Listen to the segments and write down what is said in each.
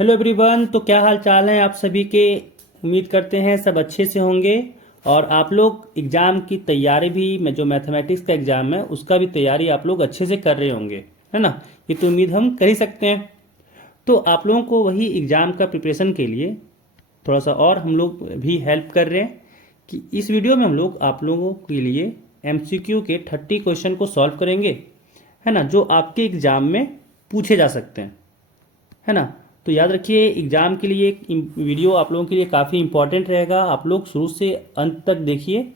Hello everyone. तो क्या हाल चाल है आप सभी के। उम्मीद करते हैं सब अच्छे से होंगे और आप लोग एग्ज़ाम की तैयारी भी में जो मैथमेटिक्स का एग्ज़ाम है उसका भी तैयारी आप लोग अच्छे से कर रहे होंगे, है ना। ये तो उम्मीद हम कर ही सकते हैं। तो आप लोगों को वही एग्ज़ाम का प्रिपरेशन के लिए थोड़ा सा और हम लोग भी हेल्प कर रहे हैं कि इस वीडियो में हम लोग आप लोगों के लिए एमसीक्यू के 30 क्वेश्चन को सॉल्व करेंगे, है ना, जो आपके एग्ज़ाम में पूछे जा सकते हैं, है ना। तो याद रखिए एग्ज़ाम के लिए वीडियो आप लोगों के लिए काफ़ी इंपॉर्टेंट रहेगा। आप लोग शुरू से अंत तक देखिए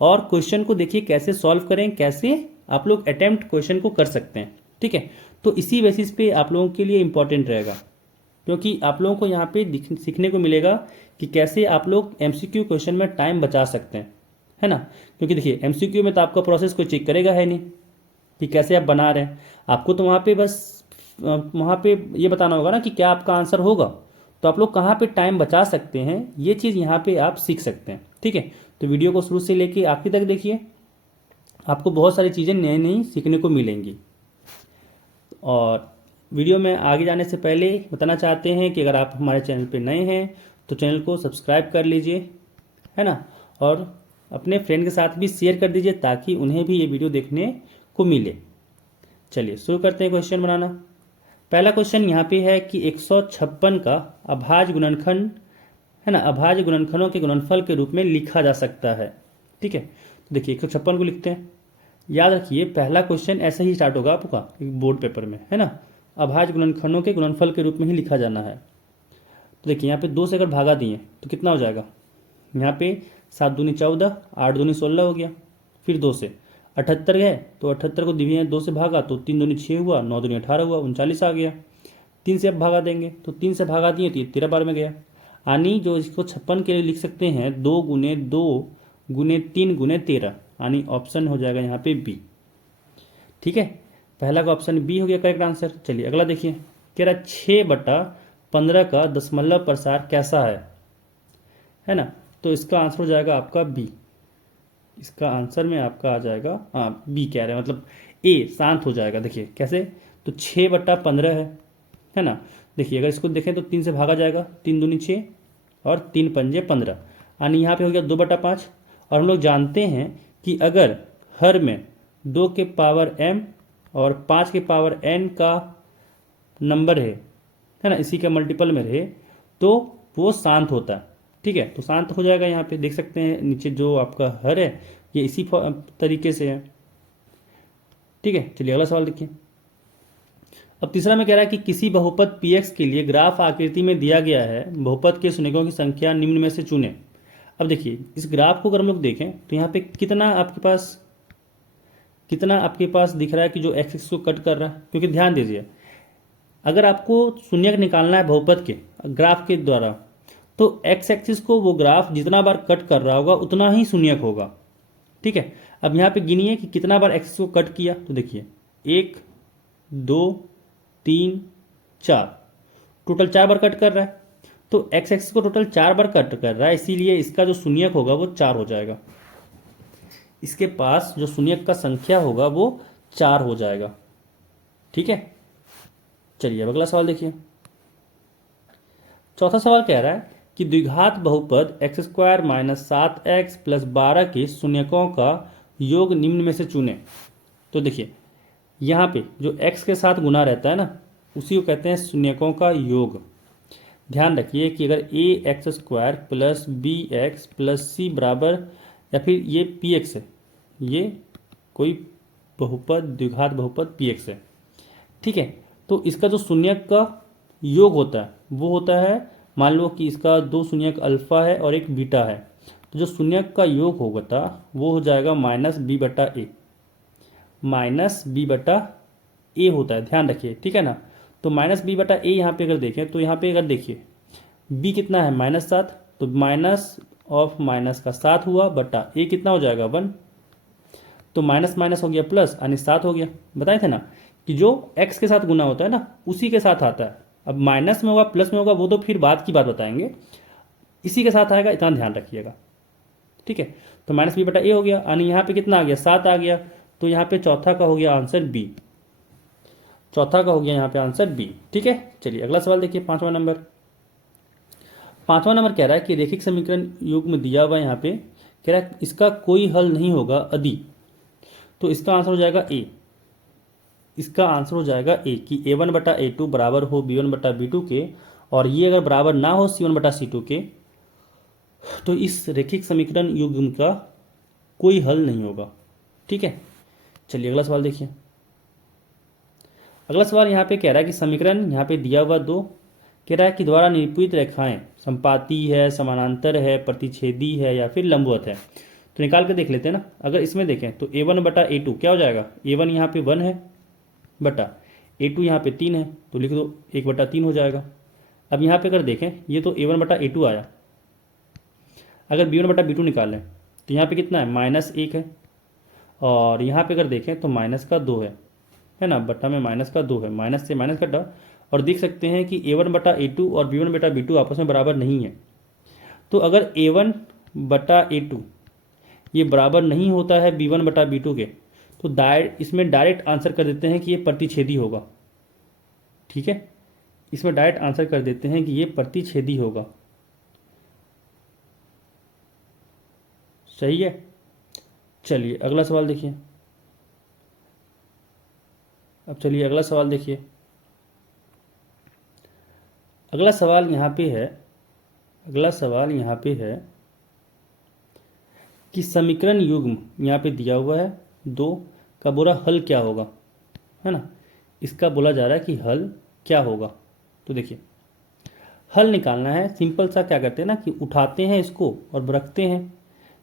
और क्वेश्चन को देखिए कैसे सॉल्व करें, कैसे आप लोग अटेम्प्ट क्वेश्चन को कर सकते हैं, ठीक है। तो इसी बेसिस पे आप लोगों के लिए इंपॉर्टेंट रहेगा, क्योंकि आप लोगों को यहाँ पे सीखने को मिलेगा कि कैसे आप लोग एमसीक्यू क्वेश्चन में टाइम बचा सकते हैं, है ना। क्योंकि देखिए एमसीक्यू में तो आपका प्रोसेस कोई चेक करेगा है नहीं कि कैसे आप बना रहे हैं। आपको तो वहाँ पे बस वहाँ पे ये बताना होगा ना कि क्या आपका आंसर होगा। तो आप लोग कहाँ पे टाइम बचा सकते हैं ये चीज़ यहाँ पे आप सीख सकते हैं, ठीक है। तो वीडियो को शुरू से लेके आखिर तक देखिए, आपको बहुत सारी चीज़ें नई नई सीखने को मिलेंगी। और वीडियो में आगे जाने से पहले बताना चाहते हैं कि अगर आप हमारे चैनल पे नए हैं तो चैनल को सब्सक्राइब कर लीजिए, है ना। और अपने फ्रेंड के साथ भी शेयर कर दीजिए ताकि उन्हें भी ये वीडियो देखने को मिले। चलिए शुरू करते हैं क्वेश्चन बनाना। पहला क्वेश्चन यहाँ पे है कि 156 का अभाज्य गुणनखंड, है ना, अभाज्य गुणनखंडों के गुणनफल के रूप में लिखा जा सकता है, ठीक है। तो देखिए 156 को लिखते हैं। याद रखिए पहला क्वेश्चन ऐसे ही स्टार्ट होगा आपका एक बोर्ड पेपर में, है ना। अभाज्य गुणनखंडों के गुणनफल के रूप में ही लिखा जाना है। तो देखिए यहाँ पे 2 से अगर भागा दिए तो कितना हो जाएगा। यहाँ पे 7 दूनी 14, 8 दूनी 16 हो गया। फिर 2 से 78 है तो 78 को दिए 2 से भागा तो 3 दूनी 6 हुआ, 9 दूनी 18 हुआ, 39 आ गया। 3 से अब भागा देंगे तो 3 से भागा दिए तो ये 13 बार में गया। यानी जो इसको 56 के लिए लिख सकते हैं 2 गुने 2 गुने 3 गुने 13, यानी ऑप्शन हो जाएगा यहाँ पे बी, ठीक है। पहला का ऑप्शन बी हो गया करेक्ट आंसर। चलिए अगला देखिए, कह रहा 6/15 का दशमलव प्रसार कैसा है ना। तो इसका आंसर हो जाएगा आपका बी। इसका आंसर में आपका आ जाएगा, हाँ बी कह रहे हैं, मतलब ए शांत हो जाएगा। देखिए कैसे, तो 6/15 है ना। देखिए अगर इसको देखें तो 3 से भागा जाएगा, 3 दूनी 6 और 3 पंजे 15, यानी यहाँ पे हो गया 2/5। और हम लोग जानते हैं कि अगर हर में 2 के पावर m और 5 के पावर n का नंबर है ना, इसी के मल्टीपल में रहे तो वो शांत होता है, ठीक है। तो शांत हो जाएगा। यहाँ पे देख सकते हैं नीचे जो आपका हर है ये इसी तरीके से है, ठीक है। चलिए अगला सवाल देखिए। अब तीसरा में कह रहा है कि किसी बहुपद px के लिए ग्राफ आकृति में दिया गया है, बहुपद के शून्यकों की संख्या निम्न में से चुने। अब देखिए इस ग्राफ को अगर हम लोग देखें तो यहाँ पे कितना आपके पास दिख रहा है कि जो एक्स एक्सिस को कट कर रहा है। क्योंकि ध्यान दीजिए अगर आपको शून्यक निकालना है बहुपद के ग्राफ के द्वारा तो एक्स एक्सिस को वो ग्राफ जितना बार कट कर रहा होगा उतना ही शून्यक होगा, ठीक है। अब यहाँ पे गिनिए कि कितना बार एक्सिस को कट किया। तो देखिए 1 2 3 4, टोटल 4 बार कट कर रहा है। तो एक्स एक्सिस को टोटल 4 बार कट कर रहा है, इसीलिए इसका जो शून्यक होगा वो 4 हो जाएगा। इसके पास जो शून्यक का संख्या होगा वो 4 हो जाएगा, ठीक है। चलिए अब अगला सवाल देखिए। चौथा सवाल कह रहा है कि द्विघात बहुपद x² - 7x + 12 के शून्यकों का योग निम्न में से चुने। तो देखिए यहाँ पे जो x के साथ गुना रहता है ना उसी को कहते हैं शून्यकों का योग। ध्यान रखिए कि अगर ax² + bx + c बराबर या फिर ये px है, ये कोई बहुपद द्विघात बहुपद px है, ठीक है। तो इसका जो शून्यक का योग होता है वो होता है, मान लो कि इसका 2 शून्यक अल्फा है और एक बीटा है, तो जो शून्यक का योग होगा वो हो जाएगा -b/a। -b/a होता है, ध्यान रखिए, ठीक है ना। तो -b/a यहाँ पे अगर देखें तो यहाँ पे अगर देखिए b कितना है -7, तो माइनस ऑफ माइनस का 7 हुआ बटा a कितना हो जाएगा 1, तो माइनस माइनस हो गया प्लस यानी 7 हो गया। बताए थे ना कि जो x के साथ गुना होता है ना उसी के साथ आता है। अब माइनस में होगा प्लस में होगा वो तो फिर बाद की बात बताएंगे, इसी के साथ आएगा, इतना ध्यान रखिएगा, ठीक है। तो -b/a हो गया, यानी यहाँ पे कितना आ गया 7 आ गया। तो यहाँ पे चौथा का हो गया आंसर बी। चौथा का हो गया यहाँ पे आंसर बी। ठीक है, चलिए अगला सवाल देखिए, पांचवा नंबर। पांचवा नंबर कह रहा है कि रेखिक समीकरण युग्म दिया हुआ यहाँ पे, कह रहा है इसका कोई हल नहीं होगा यदि, तो इसका आंसर हो जाएगा ए। इसका आंसर हो जाएगा ए कि a1 बटा a2 बराबर हो b1 बटा b2 के, और ये अगर बराबर ना हो c1 बटा c2 के, तो इस रेखिक समीकरण युग्म का कोई हल नहीं होगा। ठीक है, चलिए अगला सवाल देखिए। अगला सवाल यहाँ पे कह रहा है कि समीकरण यहाँ पे दिया हुआ दो, कह रहा है कि द्वारा निरूपित रेखाएं संपाती है, समानांतर है, प्रतिच्छेदी है या फिर लंबवत है। तो निकाल के देख लेते हैं ना। अगर इसमें देखें तो a1 बटा a2 क्या हो जाएगा, a1 यहाँ पे 1 है बटा a2 यहाँ पे 3 है, तो लिख दो 1 बटा 3 हो जाएगा। अब यहाँ पे अगर देखें, ये तो a1 बटा a2 आया, अगर b1 बटा b2 निकाल लें तो यहाँ पे कितना है, -1 है, और यहाँ पे अगर देखें तो माइनस का 2 है ना, बटा में माइनस का 2 है, माइनस से माइनस कटा, और देख सकते हैं कि a1 बटा a2 और b1 बटा b2 आपस में बराबर नहीं है। तो अगर a1 बटा a2 ये बराबर नहीं होता है b1 बटा b2 के, तो इसमें डायरेक्ट आंसर कर देते हैं कि ये प्रतिच्छेदी होगा। ठीक है, इसमें डायरेक्ट आंसर कर देते हैं कि ये प्रतिच्छेदी होगा। सही है, चलिए अगला सवाल देखिए। अब चलिए अगला सवाल देखिए। अगला सवाल यहाँ पे है, अगला सवाल यहाँ पे है कि समीकरण युग्म यहाँ पे दिया हुआ है दो का बोला हल क्या होगा, है ना। इसका बोला जा रहा है कि हल क्या होगा। तो देखिए हल निकालना है, सिंपल सा क्या करते हैं ना कि उठाते हैं इसको और रखते हैं।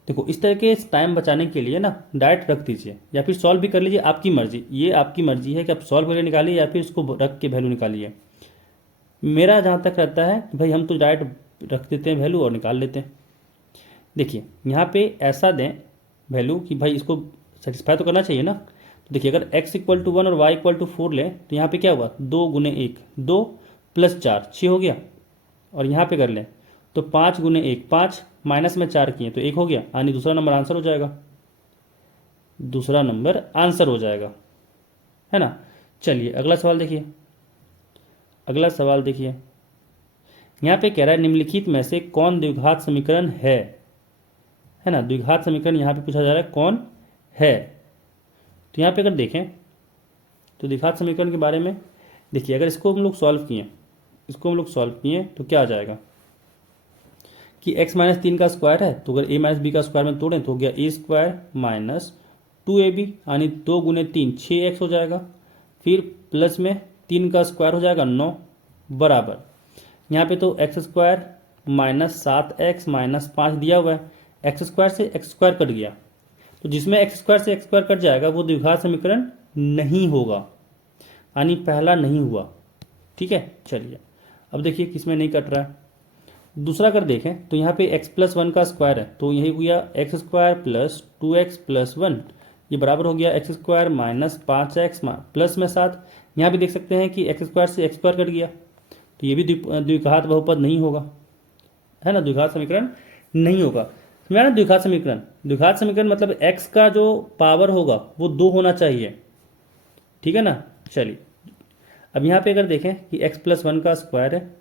देखो इस तरह के टाइम बचाने के लिए ना डायरेक्ट रख दीजिए या फिर सॉल्व भी कर लीजिए, आपकी मर्जी, ये आपकी मर्जी है कि आप सॉल्व करके निकालिए या फिर उसको रख के वैल्यू निकालिए। मेरा जहाँ तक रहता है कि भाई हम तो डायरेक्ट रख देते हैं वैल्यू और निकाल लेते हैं। देखिए यहाँ पे ऐसा दें वैल्यू कि भाई इसको सेटिस्फाई तो करना चाहिए ना। तो देखिए अगर x इक्वल टू 1 और y इक्वल टू 4 लें तो यहाँ पे क्या हुआ, 2 गुने 1 2 प्लस 4 6 हो गया, और यहाँ पे कर लें तो 5 गुने 1 5 माइनस में 4 किए तो 1 हो गया, यानी दूसरा नंबर आंसर हो जाएगा, दूसरा नंबर आंसर हो जाएगा, है ना। चलिए अगला सवाल देखिए। अगला सवाल देखिए, यहाँ पे कह रहा है निम्नलिखित में से कौन द्विघात समीकरण है ना। द्विघात समीकरण यहाँ पे पूछा जा रहा है कौन है। तो यहाँ पे अगर देखें तो द्विघात समीकरण के बारे में देखिए, अगर इसको हम लोग सॉल्व किए तो क्या आ जाएगा कि x माइनस 3 का स्क्वायर है, तो अगर a माइनस बी का स्क्वायर में तोड़ें तो हो गया a स्क्वायर माइनस 2ab, यानी 2 गुने 3 6x हो जाएगा, फिर प्लस में 3 का स्क्वायर हो जाएगा 9 बराबर, यहाँ पे तो x square minus 7x minus 5 दिया हुआ है, एक्स स्क्वायर से एक्स स्क्वायर कट गया, तो जिसमें एक्स स्क्वायर से एक्स स्क्वायर कट जाएगा वो द्विघात समीकरण नहीं होगा, यानी पहला नहीं हुआ। ठीक है, चलिए अब देखिए किसमें नहीं कट रहा है। दूसरा अगर देखें तो यहाँ पे x प्लस 1 का स्क्वायर है, तो यही हो गया x square plus 2x plus 1, ये बराबर हो गया x square minus 5x plus में 7। यहाँ भी देख सकते हैं कि एक्स स्क्वायर से एक्स स्क्वायर कट गया, तो ये भी द्विघात बहुपद नहीं होगा, है ना, द्विघात समीकरण नहीं होगा। समझा ना, द्विघात समीकरण मतलब x का जो पावर होगा वो 2 होना चाहिए। ठीक है ना। चलिए अब यहाँ पे अगर देखें कि x प्लस 1 का स्क्वायर है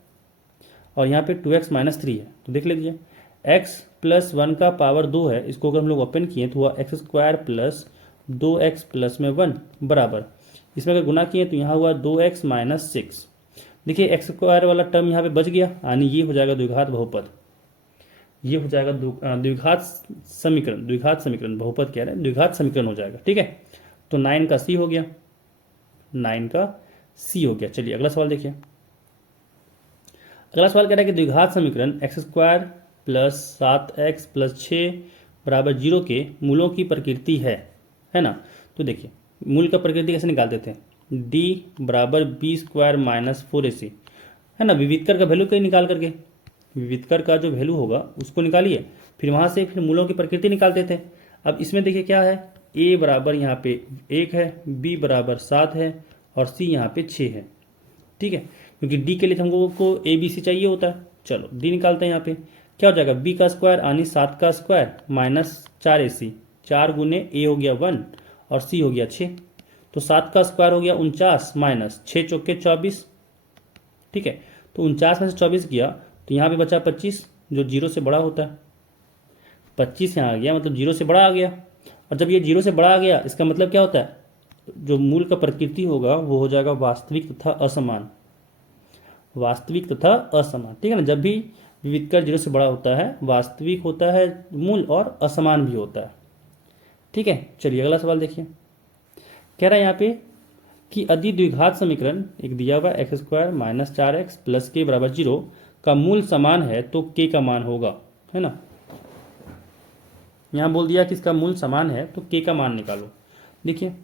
और यहाँ पे 2x माइनस 3 है, तो देख लीजिए x प्लस 1 का पावर 2 है, इसको अगर हम लोग ओपन किए तो हुआ x square plus 2x plus में 1 बराबर, इसमें अगर गुना किए तो यहाँ हुआ 2x माइनस 6। देखिए एक्स स्क्वायर वाला टर्म यहाँ पे बच गया, यानी ये हो जाएगा द्विघात बहुपद, ये हो जाएगा द्विघात समीकरण बहुपद कह रहे हैं, द्विघात समीकरण हो जाएगा। ठीक है, तो 9 का सी हो गया, 9 का सी हो गया। चलिए अगला सवाल देखिए। अगला सवाल कह रहा है कि द्विघात समीकरण x square plus 7x plus 6 बराबर 0 के मूलों की प्रकृति है ना। तो देखिए मूल का प्रकृति कैसे निकालते थे, d बराबर बी स्क्वायर माइनस 4ac, है ना। विविधकर का वैल्यू कहीं निकाल करके, विविधकर का जो वैल्यू होगा उसको निकालिए, फिर वहाँ से फिर मूलों की प्रकृति निकालते थे। अब इसमें देखिए क्या है, a बराबर यहाँ पे 1 है, b बराबर 7 है और c यहाँ पे 6 है। ठीक है, क्योंकि d के लिए हमको a b c चाहिए होता है। चलो d निकालते हैं, यहाँ पे क्या हो जाएगा, b का स्क्वायर यानी 7 का स्क्वायर माइनस 4ac, 4 गुने a हो गया 1 और c हो गया 6। तो 7 का स्क्वायर हो गया 49 माइनस 6 चौके 24, ठीक है। तो 49 में से 24 गया तो यहाँ पे बचा 25 जो जीरो से बड़ा होता है। 25 यहाँ आ गया मतलब जीरो से बड़ा आ गया, और जब ये जीरो से बड़ा आ गया इसका मतलब क्या होता है, जो मूल का प्रकृति होगा वो हो जाएगा वास्तविक तथा असमान, वास्तविक तथा असमान, ठीक है ना। जब भी विविधकर जीरो से बड़ा होता है वास्तविक होता है मूल और असमान भी होता है, ठीक है। चलिए अगला सवाल देखिए, कह रहा है यहाँ पे कि यदि द्विघात समीकरण एक दिया हुआ x square minus 4x plus के बराबर 0 का मूल समान है तो के का मान होगा, है ना। यहाँ बोल दिया कि इसका मूल समान है तो के का मान निकालो। देखिए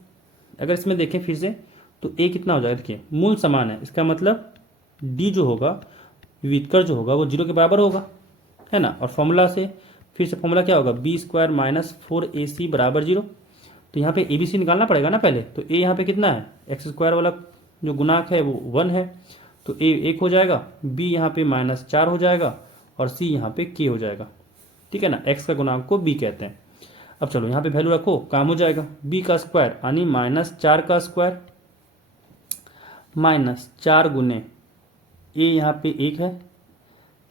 अगर इसमें देखें फिर से तो ए कितना हो जाएगा, देखिए मूल समान है इसका मतलब डी जो होगा विविधकर जो होगा वो 0 के बराबर होगा, है ना। और फॉर्मूला से फिर से फॉर्मूला क्या होगा, बी स्क्वायर माइनस 4ac बराबर 0। तो यहाँ पे ABC निकालना पड़ेगा ना पहले, तो ए यहाँ पे कितना है, एक्स स्क्वायर वाला जो गुणांक है वो 1 है तो ए 1 हो जाएगा, बी यहाँ पे -4 हो जाएगा और सी यहाँ पे के हो जाएगा, ठीक है ना। एक्स का गुणांक को बी कहते हैं। अब चलो यहाँ पे वैल्यू रखो, काम हो जाएगा। बी का स्क्वायर यानी -4 का स्क्वायर -4 गुने ए यहाँ पे 1 है,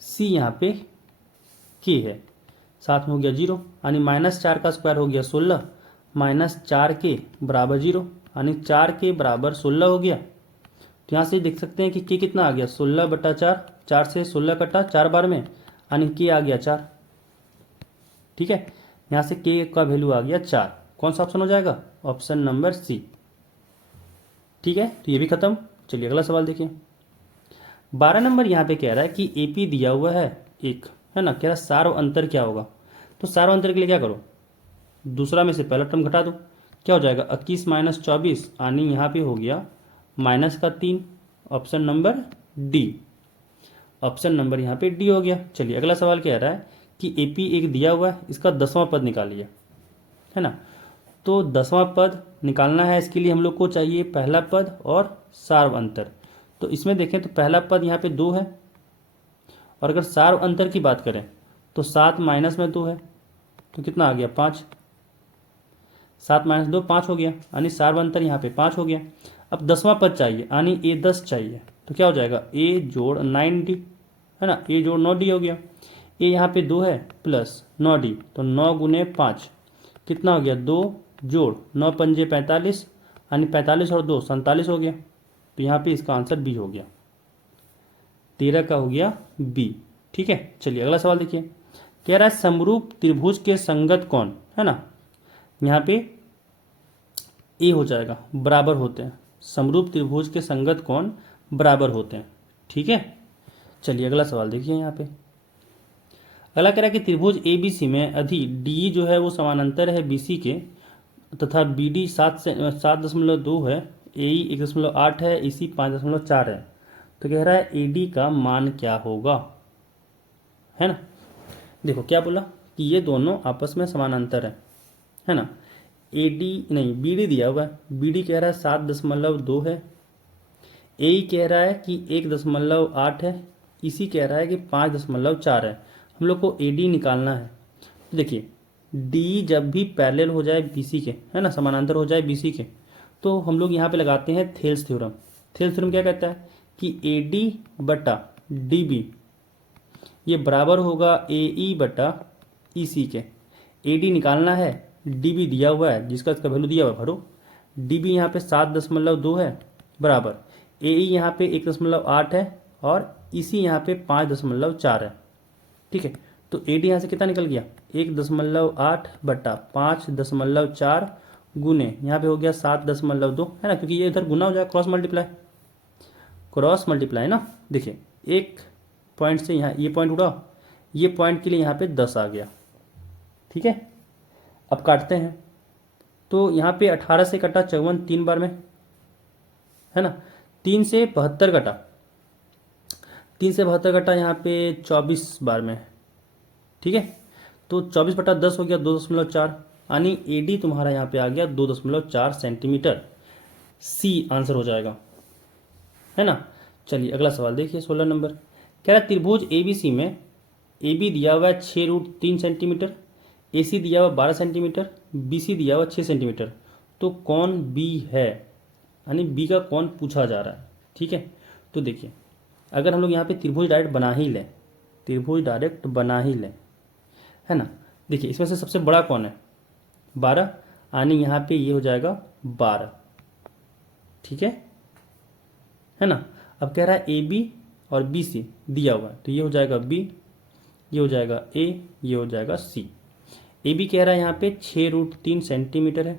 सी यहाँ पे के है, साथ में हो गया 0 यानी -4 का स्क्वायर हो गया 16 -4 के बराबर 0 यानी 4 के बराबर 16 हो गया। तो यहाँ से देख सकते हैं कि के कितना आ गया 16/4, 4 से 16 कटा 4 बार में यानी के आ गया 4, ठीक है। यहाँ से के का वैल्यू आ गया 4। कौन सा ऑप्शन हो जाएगा, ऑप्शन नंबर सी, ठीक है। तो ये भी खत्म। चलिए अगला सवाल देखिए, 12 नंबर यहाँ पे कह रहा है कि एपी दिया हुआ है एक, है ना। कह रहा है सार और अंतर क्या होगा, तो सार और अंतर के लिए क्या करो, दूसरा में से पहला टर्म घटा दो, क्या हो जाएगा 21 - 24 यानी यहाँ पे हो गया -3, option number D, option number यहाँ पे डी हो गया। चलिए अगला सवाल कह रहा है कि एपी एक दिया हुआ है इसका 10वां पद निकालिए, है ना। तो 10वां पद निकालना है, इसके लिए हम लोग को चाहिए पहला पद और सार अंतर। तो इसमें देखें तो पहला पद यहाँ पे 2 है, और अगर सार अंतर की बात करें तो 7 माइनस में 2 है तो कितना आ गया 5, 7 - 2 5 हो गया यानी सार अंतर यहाँ पे 5 हो गया। अब 10वां पद चाहिए यानी A10 चाहिए, तो क्या हो जाएगा A जोड़ 9D, है ना, A जोड़ 9D हो गया। ए यहाँ पे 2 है प्लस 9D तो 9 गुने 5 कितना हो गया 2 जोड़ 9 पंजे 45 यानी 45 और 2 47 हो गया। तो यहाँ पे इसका आंसर बी हो गया, 13 का हो गया बी, ठीक है। चलिए अगला सवाल देखिए, कह रहा है समरूप त्रिभुज के संगत कौन, है ना। यहाँ पे ए हो जाएगा बराबर होते हैं, समरूप त्रिभुज के संगत कौन बराबर होते हैं, ठीक है। चलिए अगला सवाल देखिए, यहाँ पे अगला कह रहा है कि त्रिभुज ABC में अधि डी जो है वो समानांतर है BC के तथा BD 7.2 है, AE 1.8 है, EC 5.4 है। तो कह रहा है AD का मान क्या होगा, है ना। देखो क्या बोला कि ये दोनों आपस में समानांतर है ना। BD दिया हुआ है, BD कह रहा है 7.2 है, AE कह रहा है कि 1.8 है, EC कह रहा है कि 5.4 है। हम लोग को AD निकालना है। तो देखिए D जब भी पैरेलल हो जाए BC के, है ना, समानांतर हो जाए BC के, तो हम लोग यहाँ पे लगाते हैं थेल्स थ्योरम। थेल्स थ्योरम क्या कहता है कि AD बटा DB ये बराबर होगा AE बटा EC के। AD निकालना है, DB दिया हुआ है जिसका इसका वैल्यू दिया हुआ है भरो, DB यहाँ पे 7.2 है बराबर AE यहाँ पे 1.8 है और EC यहाँ पे 5.4 है, ठीक है। तो AD यहाँ से कितना निकल गया 1.8 बटा 5.4 गुने यहाँ पे हो गया 7.2, है ना, क्योंकि ये इधर गुना हो जाएगा, क्रॉस मल्टीप्लाई ना। देखिए एक पॉइंट से यहाँ ये पॉइंट उड़ा, ये पॉइंट के लिए यहाँ पे 10 आ गया, ठीक है। अब काटते हैं तो यहाँ पे 18 से कटा 54 3 बार में, है ना। 3 से 72 कटा, 3 से 72 कटा यहाँ पे 24 बार में, ठीक है। तो 24 बटा 10 हो गया 2.4 यानी AD तुम्हारा यहाँ पे आ गया 2.4 सेंटीमीटर, सी आंसर हो जाएगा, है ना। चलिए अगला सवाल देखिए 16 नंबर, कह रहा है त्रिभुज ABC में AB दिया हुआ है 6√3 सेंटीमीटर, AC दिया हुआ 12 सेंटीमीटर, BC दिया हुआ 6 सेंटीमीटर, तो कौन B है, यानी बी का कौन पूछा जा रहा है। ठीक है, तो देखिए अगर हम लोग यहाँ पे त्रिभुज डायरेक्ट बना ही लें, त्रिभुज डायरेक्ट बना ही लें, है ना। देखिए इसमें से सबसे बड़ा कौन है, 12, यानी यहाँ पे ये हो जाएगा 12। ठीक है ना। अब कह रहा है ए बी और बी सी दिया हुआ है, तो ये हो जाएगा बी, ये हो जाएगा ए, ये हो जाएगा सी। ए बी कह रहा है यहाँ पे 6√3 सेंटीमीटर है,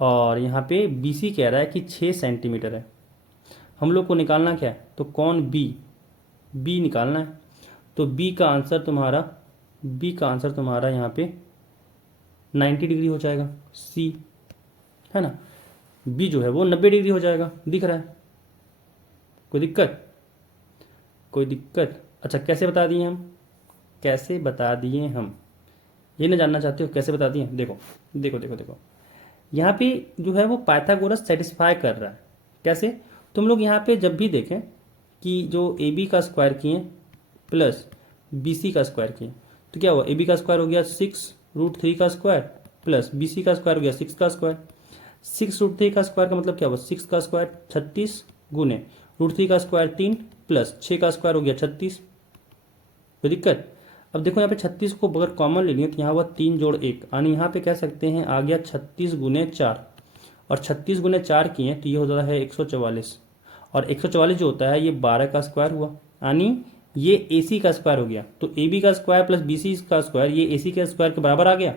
और यहाँ पे बी सी कह रहा है कि 6 सेंटीमीटर है। हम लोग को निकालना क्या है, तो कौन बी, बी निकालना है। तो बी का आंसर तुम्हारा, बी का आंसर तुम्हारा यहाँ पे 90 डिग्री हो जाएगा, सी, है ना। बी जो है वो 90 डिग्री हो जाएगा, दिख रहा है, कोई दिक्कत, कोई दिक्कत। अच्छा कैसे बता दिए हम, कैसे बता दिए हम, ये ना जानना चाहते हो कैसे बता दिए। देखो देखो देखो देखो, यहाँ पे जो है वो पाइथागोरस सेटिस्फाई कर रहा है। कैसे, तुम लोग यहाँ पे जब भी देखें कि जो ए बी का स्क्वायर किए प्लस बी सी का स्क्वायर किए, तो क्या हुआ, ए बी का स्क्वायर हो गया 6√3 का स्क्वायर प्लस बी सी का स्क्वायर हो गया 6 का स्क्वायर। 6√3 का स्क्वायर का मतलब क्या हुआ, 6 का स्क्वायर 36 गुने √3 का स्क्वायर 3 प्लस 6 का स्क्वायर हो गया 36। कोई दिक्कत। अब देखो यहाँ पे 36 को अगर कॉमन ले लिए तो यहाँ हुआ 3 जोड़ 1, यानी यहाँ पे कह सकते हैं आ गया 36 गुने 4, और 36 गुने 4 किए तो ये हो जाता है 144, और 144 जो होता है ये 12 का स्क्वायर हुआ, यानी ये ए सी का स्क्वायर हो गया। तो ए बी का स्क्वायर प्लस बी सी का स्क्वायर ये ए सी के स्क्वायर के बराबर आ गया,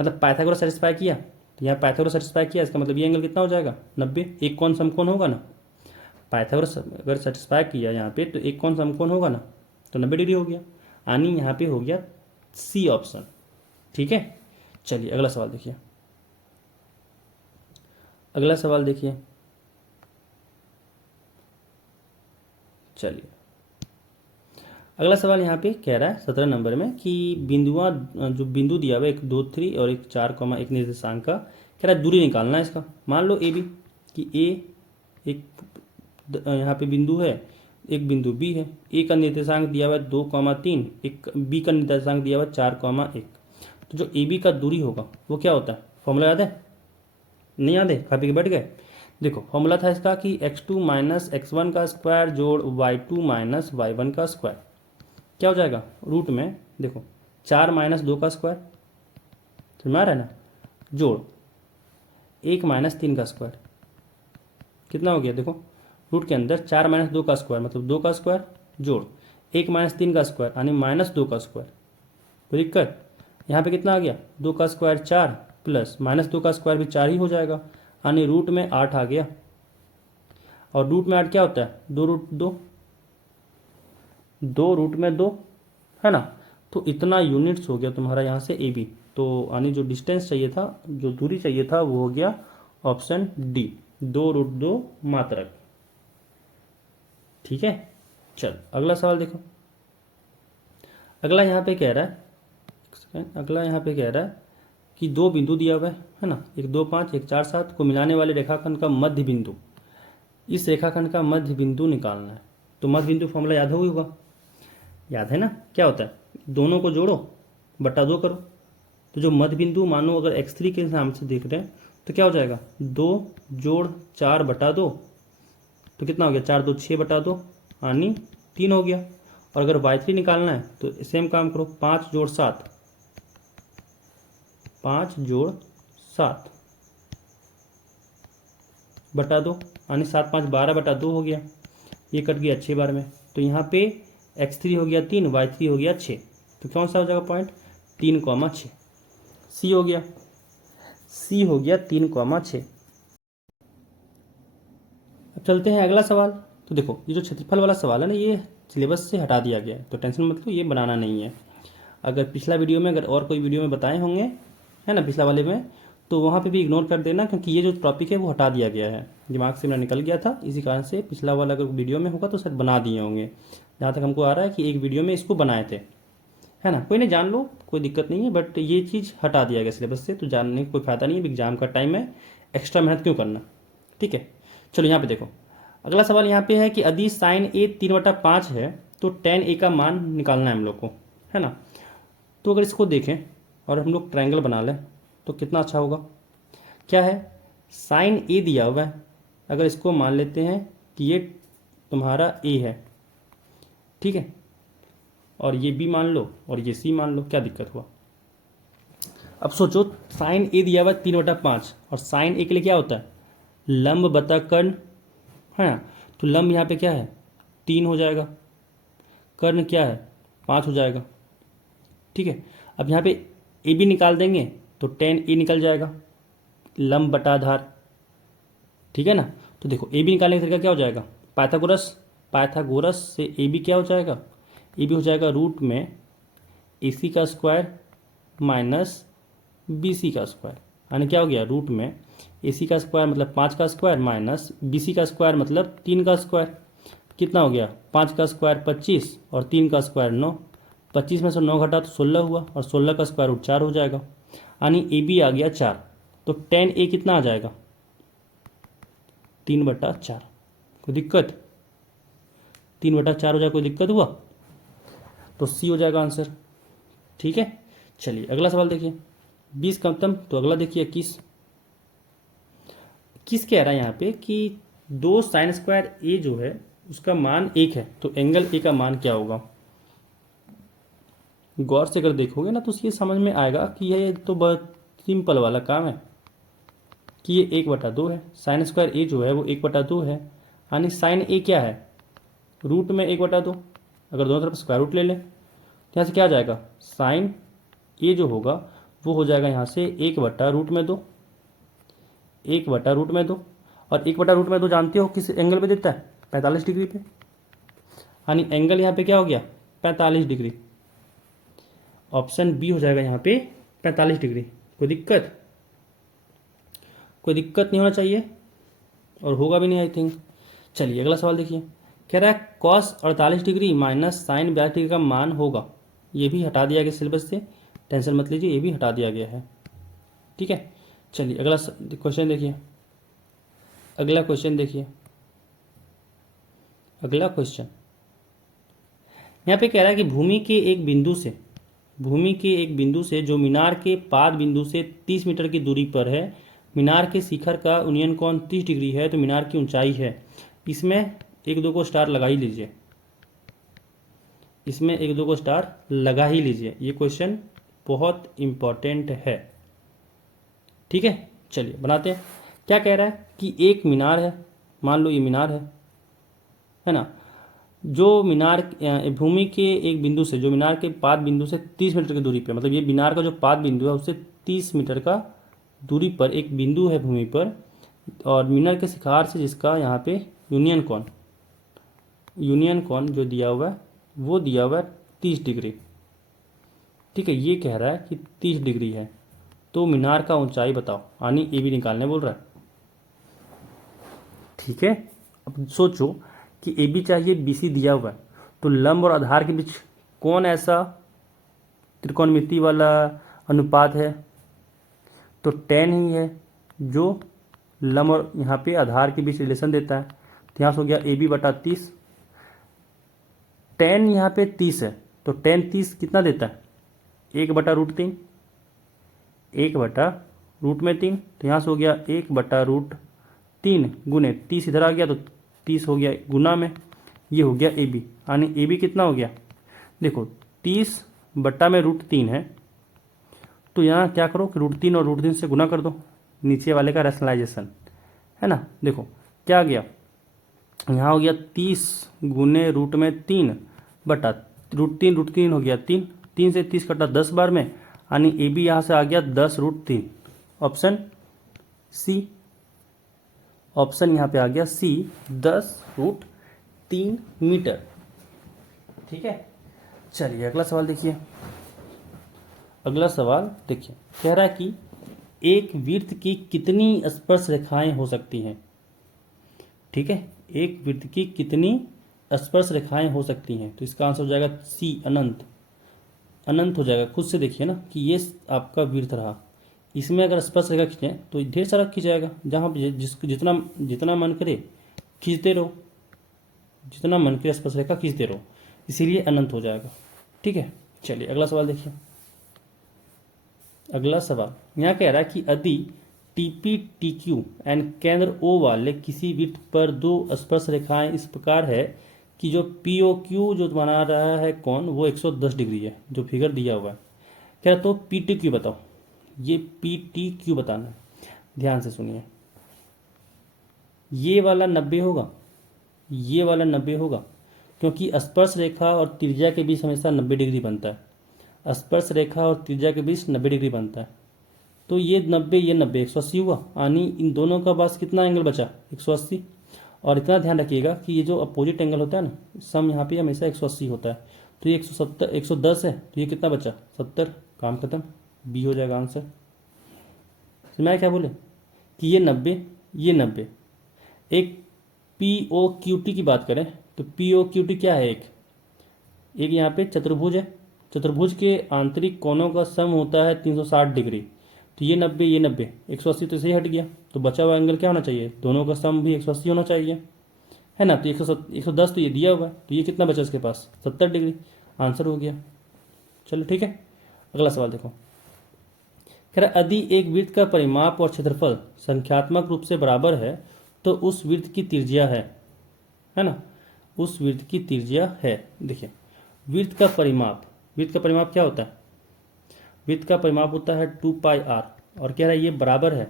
मतलब पाइथागोरस सेटिस्फाई किया। तो यहाँ पाइथागोरस सेटिस्फाई किया, इसका मतलब ये एंगल कितना हो जाएगा 90। एक कौन समकोण होगा ना, पाइथागोरस अगर सेटिस्फाई किया यहाँ पे तो एक कौन समकोण होगा ना, तो 90 डिग्री हो गया, यानी यहाँ पे हो गया सी ऑप्शन। ठीक है, चलिए अगला सवाल देखिए, अगला सवाल देखिए, चलिए अगला सवाल यहाँ पे कह रहा है 17 नंबर में कि बिंदुआ, जो बिंदु दिया हुआ है 1 2 3 और एक 4, एक निर्देशांक का, कह रहा है दूरी निकालना है इसका। मान लो ए बी कि ए एक यहाँ पे बिंदु है, एक बिंदु बी है, ए का निर्देशांक दिया हुआ है 2,3, एक बी का निर्देशांक दिया हुआ है 4,1। तो जो ए बी का दूरी होगा वो क्या होता है, फॉर्मूला याद है, नहीं याद है, कॉपी के बैठ गए। देखो फॉर्मूला था इसका कि x2 माइनस x1 का स्क्वायर जोड़ y2 माइनस y1 का स्क्वायर, क्या हो जाएगा रूट में, देखो 4 माइनस 2 का स्क्वायर, समझ में आ रहा है ना, जोड़ 1 माइनस 3 का स्क्वायर, कितना हो गया, देखो रूट के अंदर 4 माइनस 2 का स्क्वायर मतलब 2 का स्क्वायर, जोड़ 1 माइनस 3 का स्क्वायर यानी माइनस 2 का स्क्वायर। कोई दिक्कत, यहाँ पे कितना आ गया 2 का स्क्वायर 4 प्लस माइनस 2 का स्क्वायर भी 4 ही हो जाएगा, यानी रूट में 8 आ गया। और रूट में 8 क्या होता है, 2√2, 2√2 है ना। तो इतना यूनिट्स हो गया तुम्हारा यहाँ से ए बी, तो यानी जो डिस्टेंस चाहिए था, जो दूरी चाहिए था वो हो गया ऑप्शन डी, 2√2 मात्रक। ठीक है, चल अगला सवाल देखो, अगला यहाँ पे कह रहा है, अगला यहाँ पे कह रहा है कि दो बिंदु दिया हुआ है ना, एक 2 5 एक 4 7 को मिलाने वाले रेखाखंड का मध्य बिंदु, इस रेखाखंड का मध्य बिंदु निकालना है। तो मध्य बिंदु फॉर्मूला याद होगा, याद है ना, क्या होता है, दोनों को जोड़ो बटा 2 करो। तो जो मध्य बिंदु मानो अगर x3 के नाम से देख रहे हैं तो क्या हो जाएगा 2 जोड़ 4 बटा 2, तो कितना हो गया 4 2 6 बटा 2 यानी 3 हो गया। और अगर y3 निकालना है तो सेम काम करो, 5 जोड़ 7, 5 जोड़ 7 बटा 2 यानी 7 5 12 बटा 2 हो गया, ये कट गया 6 बार में। तो यहाँ पे x3 हो गया 3, y3 हो गया 6, तो कौन सा हो जाएगा पॉइंट 3,6, सी हो गया, सी हो गया 3,6। अब चलते हैं अगला सवाल। तो देखो ये जो क्षेत्रफल वाला सवाल है ना, ये सिलेबस से हटा दिया गया है, तो टेंशन मत लो, ये बनाना नहीं है। अगर पिछला वीडियो में, अगर और कोई वीडियो में बताए होंगे है ना पिछला वाले में, तो वहाँ पे भी इग्नोर कर देना, क्योंकि ये जो टॉपिक है वो हटा दिया गया है, दिमाग से मेरा निकल गया था, इसी कारण से पिछला वाला अगर वीडियो में होगा तो शायद बना दिए होंगे। जहाँ तक हमको आ रहा है कि एक वीडियो में इसको बनाए थे, है ना, कोई नहीं जान लो, कोई दिक्कत नहीं है, बट ये चीज़ हटा दिया गया सिलेबस से, तो जानने का कोई फायदा नहीं है, एग्जाम का टाइम है, एक्स्ट्रा मेहनत क्यों करना। ठीक है, चलो यहाँ पे देखो अगला सवाल यहाँ पे है कि यदि साइन ए 3/5 है तो tan ए का मान निकालना है हम लोग को, है ना। तो अगर इसको देखें और हम लोग ट्रायंगल बना लें तो कितना अच्छा होगा, क्या है साइन ए दिया हुआ है, अगर इसको मान लेते हैं कि ये तुम्हारा ए है, ठीक है, और ये बी मान लो और ये सी मान लो, क्या दिक्कत हुआ। अब सोचो साइन ए दिया हुआ 3/5 और साइन ए के लिए क्या होता है, लंब बटा कर्ण, है ना। तो लंब यहाँ पे क्या है 3 हो जाएगा, कर्ण क्या है 5 हो जाएगा, ठीक है। अब यहाँ पे ए भी निकाल देंगे तो tan ए निकल जाएगा, लंब बटा आधार, ठीक है ना। तो देखो ए बी निकालने का तरीका क्या हो जाएगा, पाइथागोरस, पाइथागोरस से ए बी क्या हो जाएगा, ए बी हो जाएगा रूट में ए सी का स्क्वायर माइनस बी सी का स्क्वायर, यानी क्या हो गया रूट में ए सी का स्क्वायर मतलब 5 का स्क्वायर माइनस बी सी का स्क्वायर मतलब 3 का स्क्वायर, कितना हो गया 5 का स्क्वायर 25 और 3 का स्क्वायर 9, 25 में से 9 घटा तो 16 हुआ और 16 का स्क्वायर रूट 4 हो जाएगा, यानी ए बी आ गया 4। तो tan ए कितना आ जाएगा 3/4, कोई दिक्कत, 3/4 हो जाएगा, कोई दिक्कत हुआ, तो सी हो जाएगा आंसर, ठीक है। चलिए अगला सवाल देखिए, 20 कम कम, तो अगला देखिए 21। किस कह रहा है यहाँ पे कि 2 साइन स्क्वायर ए जो है उसका मान 1 है, तो एंगल ए का मान क्या होगा। गौर से अगर देखोगे ना तो ये समझ में आएगा कि ये तो बहुत सिंपल वाला काम है कि ये 1/2 है, साइन स्क्वायर ए जो है वो 1/2 है, यानी साइन ए क्या है रूट में 1/2, अगर दोनों तरफ स्क्वायर रूट ले लें तो यहाँ से क्या आ जाएगा, साइन ए जो होगा वो हो जाएगा यहाँ से 1/√2, 1/√2, और 1/√2 जानते हो किस एंगल पे देता है, 45 डिग्री पे, यानी एंगल यहाँ पे क्या हो गया 45 डिग्री, ऑप्शन बी हो जाएगा यहाँ पे 45 डिग्री। कोई दिक्कत, कोई दिक्कत नहीं होना चाहिए और होगा भी नहीं आई थिंक। चलिए अगला सवाल देखिए, कह रहा है cos 48 degree minus sine 42 degree का मान होगा, ये भी हटा दिया गया सिलेबस से, टेंशन मत लीजिए, ये भी हटा दिया गया है, ठीक है। चलिए अगला क्वेश्चन देखिए, अगला क्वेश्चन देखिए, अगला क्वेश्चन यहाँ पे कह रहा है कि भूमि के एक बिंदु से जो मीनार के पाद बिंदु से 30 मीटर की दूरी पर है, मीनार के शिखर का उन्नयन कोण 30 डिग्री है, तो मीनार की ऊंचाई है, इसमें 1-2 को स्टार लगा ही लीजिए, इसमें 1-2 को स्टार लगा ही लीजिए, ये क्वेश्चन बहुत इंपॉर्टेंट है, ठीक है। चलिए बनाते हैं, क्या कह रहा है कि एक मीनार है, मान लो ये मीनार है ना, जो मीनार भूमि के एक बिंदु से, जो मीनार के पाद बिंदु से 30 मीटर की दूरी पे, मतलब ये मीनार का जो पाद बिंदु है उससे 30 मीटर का दूरी पर एक बिंदु है भूमि पर, और मीनार के शिखर से जिसका यहाँ पे यूनियन कोण जो दिया हुआ है वो दिया हुआ है 30 डिग्री, ठीक है। ये कह रहा है कि 30 डिग्री है, तो मीनार का ऊंचाई बताओ, यानी ए बी निकालने बोल रहा है, ठीक है। अब सोचो कि ए बी चाहिए, बी सी दिया हुआ है, तो लंब और आधार के बीच कौन ऐसा त्रिकोणमिति वाला अनुपात है, तो tan ही है जो लंब और यहाँ पे आधार के बीच रिलेशन देता है, तो यहाँ से हो गया ए बी बटा 30, tan यहाँ पे 30 है, तो tan 30 कितना देता है 1/√3, 1/√3, तो यहाँ से हो गया 1/√3 गुने 30 इधर आ गया तो 30 हो गया गुना में, ये हो गया ए बी, यानी ए बी कितना हो गया, देखो 30 बट्टा में √3 है, तो यहाँ क्या करो कि √3 और √3 से गुना कर दो, नीचे वाले का रैशनलाइजेशन, है ना। देखो क्या आ गया, यहाँ हो गया 30 गुने √3 बटा √3 हो गया 3 से 30 कटा 10 बार में, यानी ए बी यहाँ से आ गया 10√3, ऑप्शन सी, ऑप्शन यहाँ पे आ गया सी 10√3 मीटर, ठीक है। चलिए अगला सवाल देखिए, अगला सवाल देखिए, कह रहा है कि एक वृत्त की कितनी स्पर्श रेखाएं हो सकती हैं, ठीक है, एक वृत्त की कितनी स्पर्श रेखाएं हो सकती हैं, तो इसका आंसर हो जाएगा सी अनंत, अनंत हो जाएगा। खुद से देखिए ना कि ये आपका वृत्त रहा, इसमें अगर स्पर्श रेखा खींचें तो ढेर सारा खींच जाएगा, जहाँ जिसको जितना मन करे खींचते रहो, जितना मन करे स्पर्श रेखा खींचते रहो, इसीलिए अनंत हो जाएगा, ठीक है। चलिए अगला सवाल देखिए, अगला सवाल यहाँ कह रहा है कि यदि टीपी टीक्यू एंड केंद्र ओ वाले किसी वृत्त पर दो स्पर्श रेखाएं इस प्रकार है कि जो पीओक्यू जो बना रहा है कौन वो 110 डिग्री है, जो फिगर दिया हुआ है। कह रहा तो पीटीक्यू बताओ, ये पीटीक्यू बताना है। ध्यान से सुनिए, ये वाला 90 होगा, ये वाला 90 होगा, क्योंकि स्पर्श रेखा और त्रिज्या के बीच हमेशा 90 डिग्री बनता है। स्पर्श रेखा और त्रिज्या के बीच 90 डिग्री बनता है। तो ये 90 ये 90 180 हुआ, यानी इन दोनों का पास कितना एंगल बचा 180। और इतना ध्यान रखिएगा कि ये जो अपोजिट एंगल होता है ना, सम यहाँ पे हमेशा 180 होता है। तो ये 170 110 है, तो ये कितना बचा 70, काम खत्म, बी हो जाएगा आंसर। मैं क्या बोले कि ये 90 ये 90। एक पी ओ क्यू टी की बात करें तो पी ओ क्यू टी क्या है, एक यहाँ पे चतुर्भुज है। चतुर्भुज के आंतरिक कोणों का सम होता है 360 डिग्री। तो ये 90 ये 90 180 तो सही हट गया, तो बचा हुआ एंगल क्या होना चाहिए, दोनों का सम भी 180 होना चाहिए, है ना। तो 110 तो ये दिया हुआ है, तो ये कितना बचा इसके पास 70 डिग्री, आंसर हो गया। चलो ठीक है, अगला सवाल देखो। कह रहा यदि एक वृत्त का परिमाप और क्षेत्रफल संख्यात्मक रूप से बराबर है तो उस वृत्त की त्रिज्या है ना, उस वृत्त की त्रिज्या है। देखिए वृत्त का परिमाप क्या होता है, वृत्त का परिमाप होता है 2 पाई r, और कह रहा है ये बराबर है,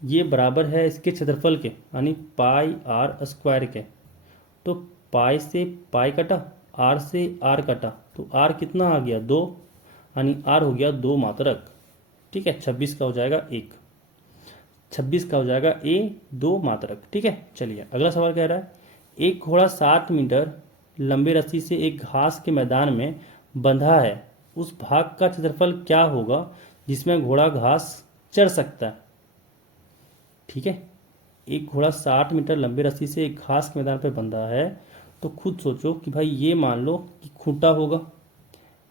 ये बराबर है इसके क्षेत्रफल के, यानी पाई r स्क्वायर के। तो पाई से पाई कटा, r से r कटा, तो r कितना आ गया 2, यानी r हो गया 2 मात्रक। ठीक है, 26 का हो जाएगा 1, 26 का हो जाएगा a 2 मात्रक। ठीक है, चलिए अगला सवाल कह रहा है एक घोड़ा 60 मीटर लंबी रस्सी से एक घास के मैदान में बंधा है, उस भाग का क्षेत्रफल क्या होगा जिसमें घोड़ा घास चर सकता है। ठीक है, एक घोड़ा 60 मीटर लंबी रस्सी से एक घास के मैदान पर बंधा है, तो खुद सोचो कि भाई ये मान लो कि खूंटा होगा,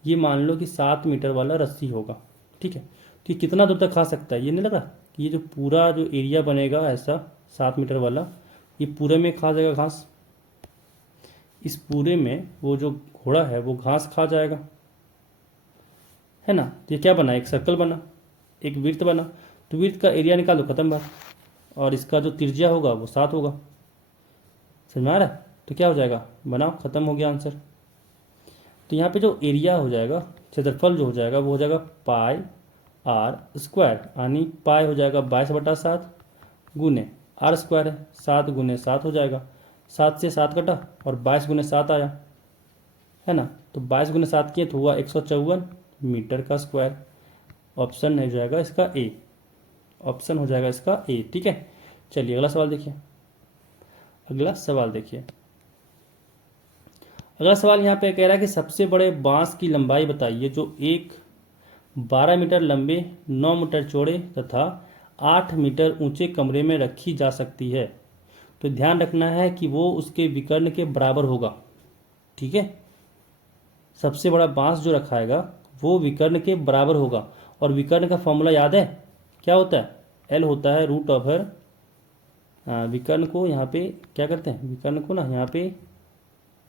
ये मान लो कि 7 मीटर वाला रस्सी होगा। ठीक है, तो ये कितना दूर तक खा सकता है, ये नहीं लगा कि ये जो पूरा जो एरिया बनेगा ऐसा 7 मीटर वाला, ये पूरे में खा जाएगा घास, इस पूरे में वो जो घोड़ा है वो घास खा जाएगा, है ना। तो ये क्या बना, एक सर्कल बना, एक वृत्त बना, तो वृत्त का एरिया निकालो, खत्म बात। और इसका जो त्रिज्या होगा वो 7 होगा, समझ में आ रहा है। तो क्या हो जाएगा, बनाओ, खत्म हो गया आंसर। तो यहाँ पे जो एरिया हो जाएगा, क्षेत्रफल जो हो जाएगा वो हो जाएगा पाई r स्क्वायर, यानी पाई हो जाएगा 22/7 गुने r स्क्वायर है 7 गुने 7 हो जाएगा, 7 से 7 कटा और 22 गुने 7 आया, है ना। तो 22 गुने 7 किए तो हुआ 154 मीटर का स्क्वायर। ऑप्शन हो जाएगा इसका ए, ऑप्शन हो जाएगा इसका ए। ठीक है, चलिए अगला सवाल देखिए, अगला सवाल देखिए। अगला सवाल यहाँ पे कह रहा है कि सबसे बड़े बांस की लंबाई बताइए जो एक 12 मीटर लंबे 9 मीटर चौड़े तथा 8 मीटर ऊंचे कमरे में रखी जा सकती है। तो ध्यान रखना है कि वो उसके विकर्ण के बराबर होगा। ठीक है, सबसे बड़ा बांस जो रखाएगा वो विकर्ण के बराबर होगा, और विकर्ण का फॉर्मूला याद है क्या होता है, एल होता है रूट ओवर, विकर्ण को यहाँ पे क्या करते हैं, विकर्ण को ना यहाँ पे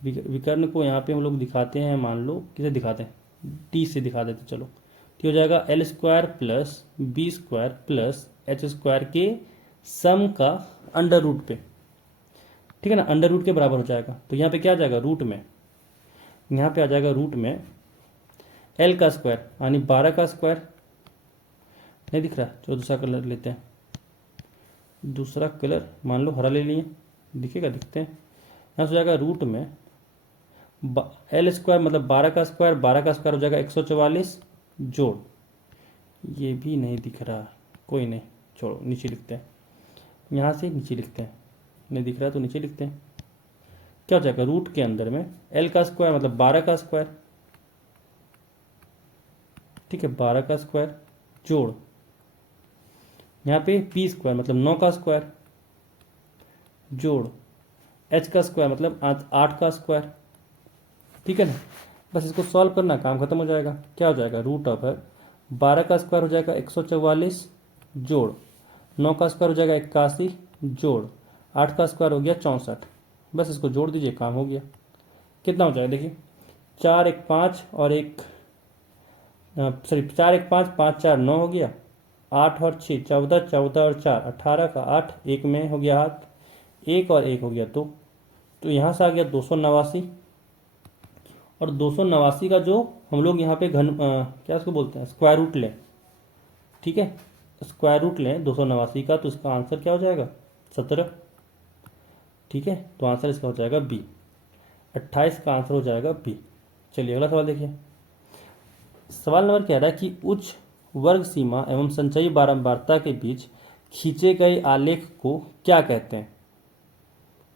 विकर्ण को यहाँ पे हम लोग दिखाते हैं, मान लो किसे दिखाते हैं, टी से दिखा देते, चलो तो हो जाएगा L square plus B square plus H square के सम का अंडर रूट पे। ठीक है ना, अंडर रूट के बराबर हो जाएगा। तो यहाँ पे क्या आ जाएगा, रूट में, यहाँ पे आ जाएगा रूट में एल का स्क्वायर, यानी 12 का स्क्वायर, नहीं दिख रहा, चलो दूसरा कलर लेते हैं, दूसरा कलर मान लो हरा ले लिए, दिखेगा, दिखते हैं। यहाँ से हो जाएगा रूट में एल स्क्वायर मतलब 12 का स्क्वायर, 12 का स्क्वायर हो जाएगा 144 जोड़, ये भी नहीं दिख रहा, कोई नहीं, छोड़ो, नीचे लिखते हैं, यहाँ से नीचे लिखते हैं, नहीं दिख रहा तो नीचे लिखते हैं। क्या हो जाएगा, रूट के अंदर में एल का स्क्वायर मतलब 12 का स्क्वायर, ठीक है, 12 का स्क्वायर जोड़, यहाँ पे पी स्क्वायर मतलब 9 का स्क्वायर जोड़ एच का स्क्वायर मतलब 8 का स्क्वायर। ठीक है ना, बस इसको सॉल्व करना, काम खत्म हो जाएगा। क्या हो जाएगा, रूट ओवर 12 का स्क्वायर हो जाएगा 144 जोड़ 9 का स्क्वायर हो जाएगा 81 जोड़ 8 का स्क्वायर हो गया 64। बस इसको जोड़ दीजिए, काम हो गया। कितना हो जाएगा, देखिए 4 1 5 और 1 सॉरी 4 1 5 5 4 9 हो गया, 8 और 6 14, 14 और 4 18 का 8, एक में हो गया हाथ, एक और एक हो गया दो, तो यहाँ से आ गया 289। और 289 का जो हम लोग यहाँ पे क्या उसको बोलते हैं, स्क्वायर रूट लें, ठीक है, स्क्वायर रूट लें 289 का, तो इसका आंसर क्या हो जाएगा 17, ठीक है, तो आंसर इसका हो जाएगा बी, 28 का आंसर हो जाएगा बी। चलिए अगला सवाल देखिए। सवाल नंबर कह रहा है कि उच्च वर्ग सीमा एवं संचयी बारंबारता के बीच खींचे गए आलेख को क्या कहते हैं,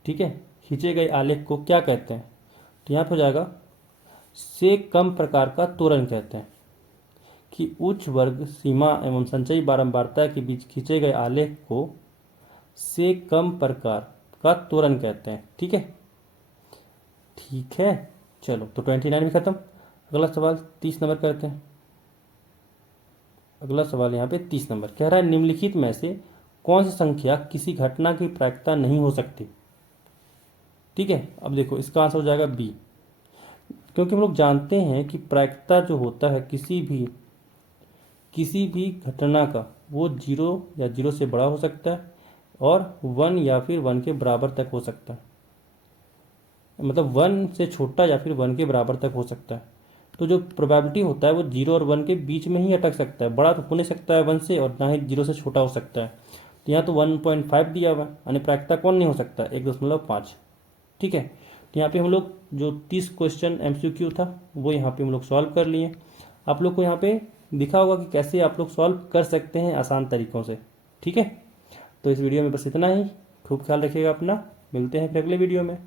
ठीक है, खींचे गए आलेख को क्या कहते हैं, तो यहाँ पे हो जाएगा से कम प्रकार का त्वरण कहते हैं, कि उच्च वर्ग सीमा एवं संचयी बारंबारता के बीच खींचे गए आलेख को से कम प्रकार का त्वरण कहते हैं, ठीक है, ठीक है। चलो तो 29 भी खत्म। अगला सवाल 30 नंबर करते हैं। अगला सवाल यहाँ पे 30 नंबर कह रहा है निम्नलिखित में से कौन सी संख्या किसी घटना की प्रायिकता नहीं हो सकती, ठीक है। अब देखो इसका आंसर हो जाएगा बी, क्योंकि हम लोग जानते हैं कि प्रायिकता जो होता है किसी भी घटना का, वो 0 या 0 से बड़ा हो सकता है और 1 या फिर 1 के बराबर तक हो सकता है, मतलब 1 से छोटा या फिर 1 के बराबर तक हो सकता है। तो जो प्रोबेबिलिटी होता है वो 0 और 1 के बीच में ही अटक सकता है, बड़ा तो हो नहीं सकता है 1 से, और ना ही 0 से छोटा हो सकता है। तो यहाँ तो 1.5 दिया हुआ है, यानी प्रायिकता कौन नहीं हो सकता, 1.5, ठीक है। तो यहाँ पे हम लोग जो 30 क्वेश्चन MCQ था वो यहाँ पे हम लोग सॉल्व कर लिए। आप लोग को यहाँ पे दिखा होगा कि कैसे आप लोग सॉल्व कर सकते हैं आसान तरीक़ों से, ठीक है। तो इस वीडियो में बस इतना ही, खूब ख्याल रखिएगा अपना, मिलते हैं फिर अगले वीडियो में।